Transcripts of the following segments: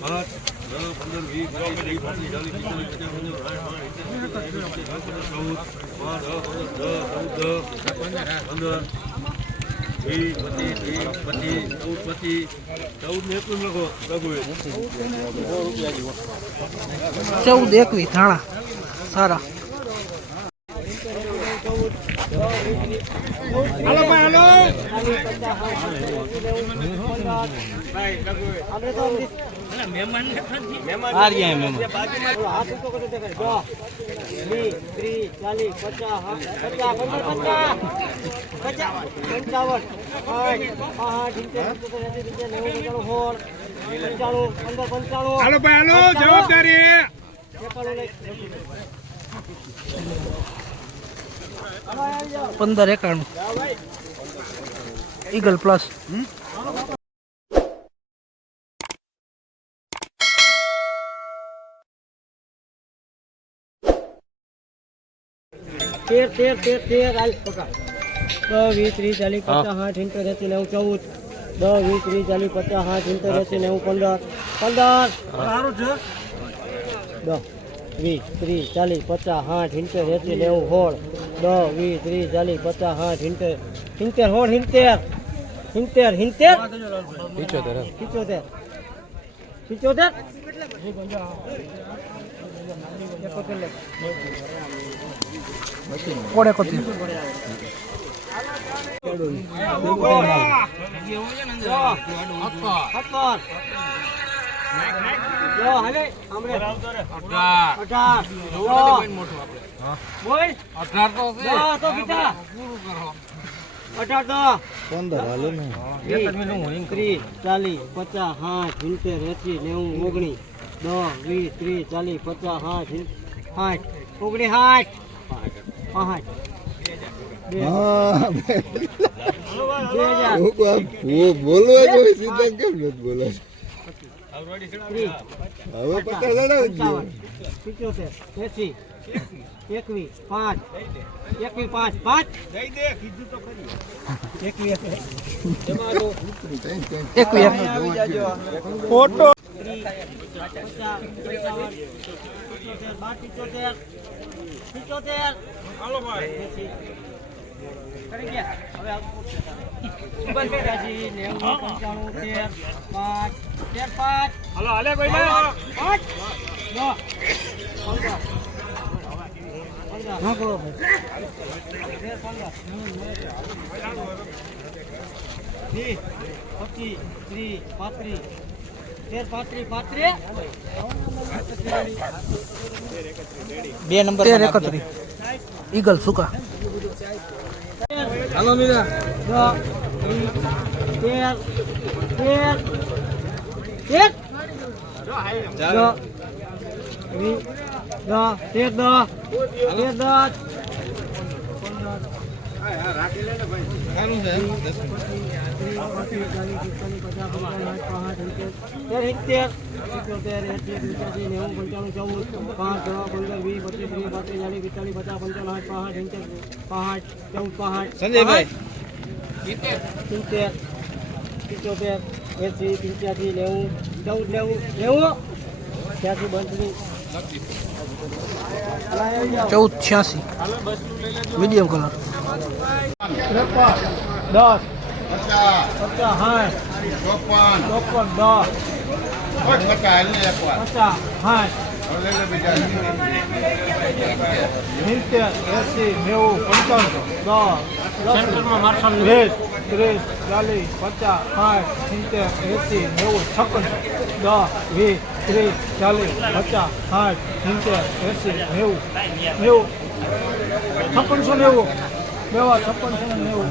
પાંચ દસ પંદર વીસ ત્રીસ ચૌદ પચીસ ચૌદ ચૌદ એકવીસ થાણા સારા હાથ ઊંચો કરી દે દસ વીસ ત્રીસ ચાલીસ પચાસ પચાસ પંદર પચાસ પચાસ પંચાવન હાલો ભાઈ હાલો જવાબદારી. પંદર એકાણું. ઈગલ પ્લસ તેર તેર તેર તેર હાલ પકડ દસ વીસ ત્રીસ ચાલીસ પચાસ સાઠ સિત્તેર એંસી નેવું ચૌદ. દસ વીસ ત્રીસ ચાલીસ પચાસ સાઠ સિત્તેર એંસી નેવું પંદર. પંદર. દસ વીસ ત્રીસ ચાલીસ પચાસ સાઠ સિત્તેર એંસી નેવું સોળ. દસ વીસ ત્રીસ ચાલીસ પચાસ સાઠ સિત્તેર સિત્તેર હોળ સિત્તેર સિત્તેર સિત્તેર? સિત્તોતેર સિત્તોતેર એકોતેર કોડે કોડ? એકોતેર સત્તર. જો, ચાલીસ પચાસ હાથ સિત્તેર એસી નેવું ઓગણીસ દસ વીસ ત્રીસ ચાલીસ પચાસ સાઠ સિત્તેર, સાઠ ઓગણીસ સાઠ પાંચ. બે બે હજાર. બોલવા જોઈએ સીધા કેમ નથી બોલાય હવે પચાસ એસી એકવીસ પાંચ એકવીસ પાંચ પાંચ. ફોટો. હાલો ભાઈ. પચીસ ત્રીસ પાંત્રીસ. તેર પાંત્રીસ પાંત્રીસ. બે નંબર તેર એકત્રીસ. ઈગલ સુકા. હાલો મીરા. તેર તેર તેર દસ વીસ દસ તેર દસ તેર દસ તેર સિત્તેર સિત્તોતેર એંસી પંચ્યાસી નેવું પંચાણું ચૌદ પાંચ દસ પંદર વીસ પચીસ ત્રીસ પાંત્રીસ ચાલીસ પિસ્તાલીસ પચાસ પંચાવન સાઠ પાંસઠ સિત્તેર પાંસઠ ચૌદ પાંસઠ સંજયભાઈ. સિત્તેર સિત્તોતેર એંસી પંચ્યાસી નેવું ચૌદ નેવું નેવું ત્યાંસી બંત્રીસ ચૌદ છ્યાસી. મીડિયમ કલર દસ. પચાસ પચાસ સાઠ ચોપન ચોપન દસ પચાસ ને એક વાર. પચાસ બીજા. સિત્તેર એંસી નેવું પંચાણું દસ વીસ ત્રીસ ચાલીસ પચાસ સાઠ સિત્તેર એસી નેવું છપ્પન દસ વીસ ત્રીસ ચાલીસ પચાસ સાઠ સિત્તેર એંસી નેવું. નેવું. છપ્પનસો નેવું. બેવા છપ્પનસો નેવું.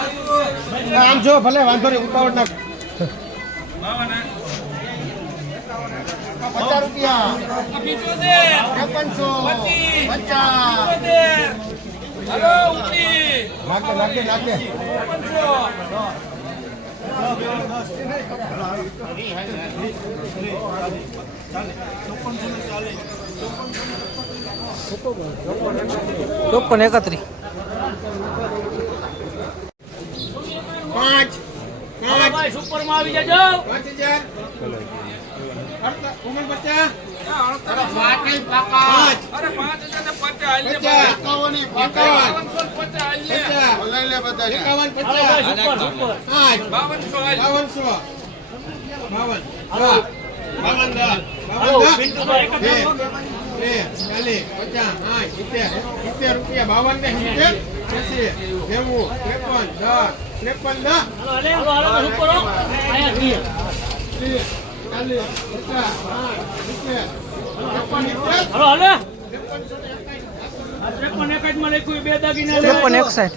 આમ જો ભલે વાંધો નહીં ઉતાવળ ના રૂપિયા ત્રેપનસો પચાસ નાખે નાખે ચોપન એકત્રીસ પાંચ પાંચ. સુપરમાં આવી જજો. પાંચ હજાર. બાવન ને સિત્તેર. એસી. નેવું. ત્રેપન. દસ. ત્રેપન દસ હાલો હાલો. સુપર આયા છીએ ત્રીસ ચાલીસ પચાસ સાઠ સિત્તેર ત્રેપન સિત્તેર હાલો હાલો આ ત્રેપન એક જ માં લખ્યું બે દાગીના ત્રેપન એકસાઠ